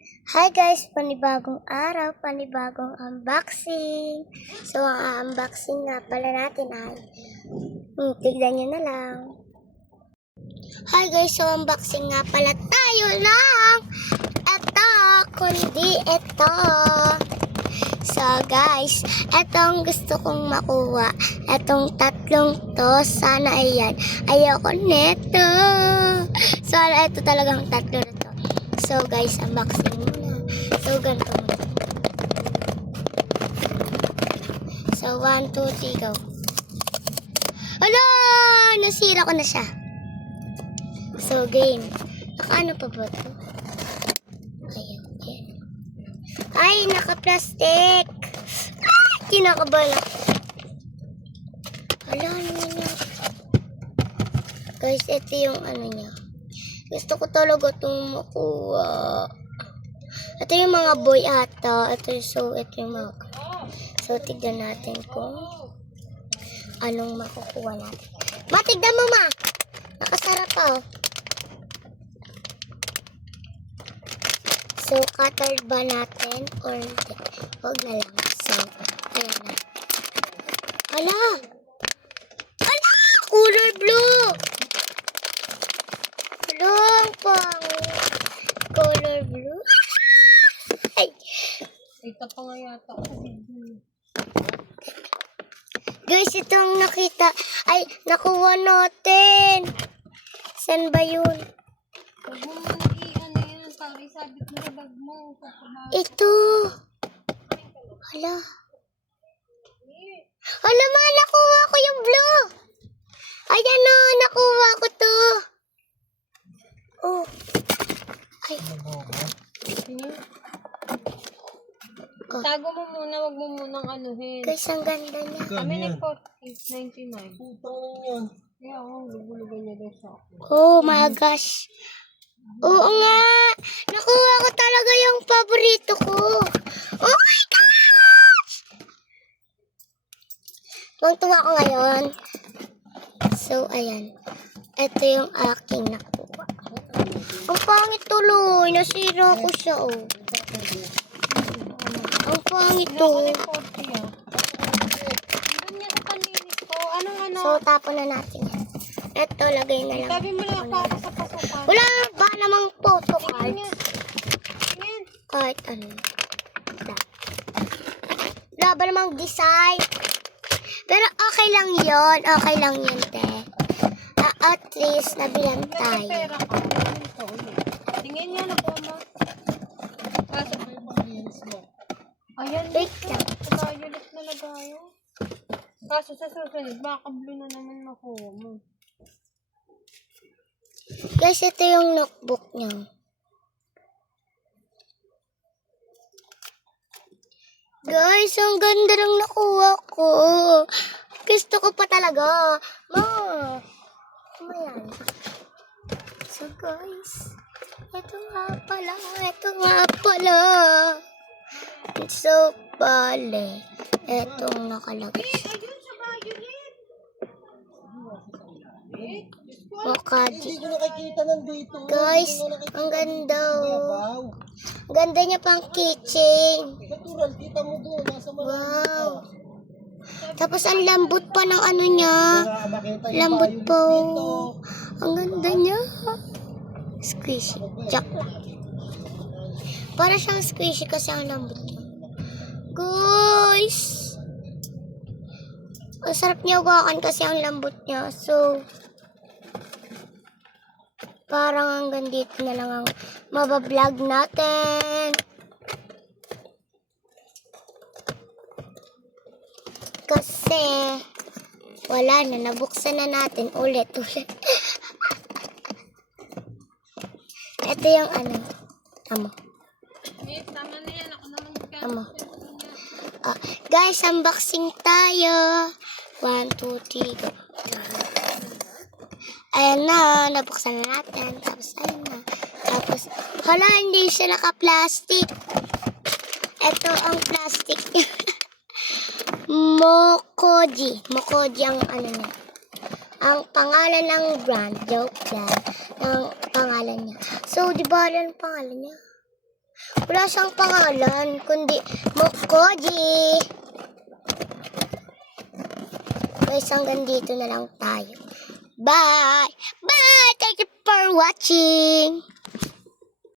Hi guys! Panibagong araw, panibagong unboxing. So, ang unboxing nga pala natin ay, tignan nyo na lang. Hi guys! So, unboxing nga pala tayo ng eto, kundi eto. So guys, eto ang gusto kong makuha. Etong tatlong to, sana ayan. Ayoko neto. Sana ito talagang tatlo na to. So guys, unboxing muna. So ganito muna. So 1, 2, 3, go. Hala! Nasira ko na siya. So game. Naka-ano pa ba ito? Ayun. Ay, naka-plastic. Ah! Kinakabahan ako. Hala, ano niya? Guys, ito yung ano niya. Gusto ko talaga itong makuha. Ito yung mga boy ata. Ito yung mga. So, tignan natin kung anong makukuha natin. Ma, tignan mo, ma. Nakasarap pa, oh. So, cutter ba natin or hindi? Huwag na lang. So, ayan na. Hala! Hala! Color blue! Hala, ang pangit. Color blue? Ay! Ito pa nga yata ako. Guys, ito ang nakita. Ay, nakuha natin. Saan ba yun? Huwag mo muna ano yan. Pag isabit mo sa bag mo. Ito. Hala. Hala, ma, nakuha ko yung blue. Ayan o, nakuha ko to. Oh. Ay. Tago mo muna. Huwag mo munang anuhin. Guys, ang ganda niya. Kami nag-40, 99. Putang na yan. Kaya ako, lugulugan niya daw sa akin. Oh my gosh. Oo nga. Nakuha ko talaga yung paborito ko. Oh my gosh! Tuwang-tuwa ko ngayon. So, ayan. Ito yung aking nakuha. Ang pangit tuloy. Nasira ko siya, oh. Ang pangit Ako to. nag-40 ah. Doon niya sa panlinis ko. Anong ano? So, tapon na natin yan. Ito, lagay na lang. Sabi mo lang para sa pasukan. Wala ba namang photo Tingin card? niya. Tingin. Kahit ano. Wala ba namang design? Pero okay lang yon. Okay lang yun, te. At least, nabilang tayo. Nagpapera ka. Tingin ko ulit. Tingin niya na po mo. Kaso, ayan. Wait lang. Violet na lagayo. Kaso sa susunod, baka blue na naman makuha mo. Guys, ito yung notebook niya. Guys, ang ganda ng nakuha ko. Gusto ko pa talaga. Ma, ano yan? So guys, ito nga pala. So, bale. Etong nakalagay. Ayun sa violet. Mokaji. Hindi ko nakikita nandito. Guys, ang ganda, oh. Wow. Ang ganda niya pang keychain. Natural, kita mo doon. Nasa Wow. Tapos ang lambot pa ng ano niya. makita yung Lambot violet po. dito. Ang ganda niya. Squishy. Jack lang. Para siyang squishy kasi ang lambot niya. Guys! Ang sarap niya hawakan kasi ang lambot niya. So, parang hanggang dito na lang ang mabablog natin. Kasi, wala na. Nabuksan na natin ulit. Ito yung ano. Amo. Eh, tama na yan. Ako naman Amo. Guys, unboxing tayo. 1, 2, 3, go. Ayan na. Nabuksan na natin. Tapos, ayan na. Tapos, hala, hindi siya naka-plastic. Ito ang plastic niya. Mokoji. Mokoji ang ano niya. Ang pangalan ng brand. Joke lang. Ang pangalan niya. So, di ba ang pangalan niya? Wala siyang pangalan, kundi Mokoji. Guys, hanggang dito na lang tayo. Bye! Bye! Thank you for watching!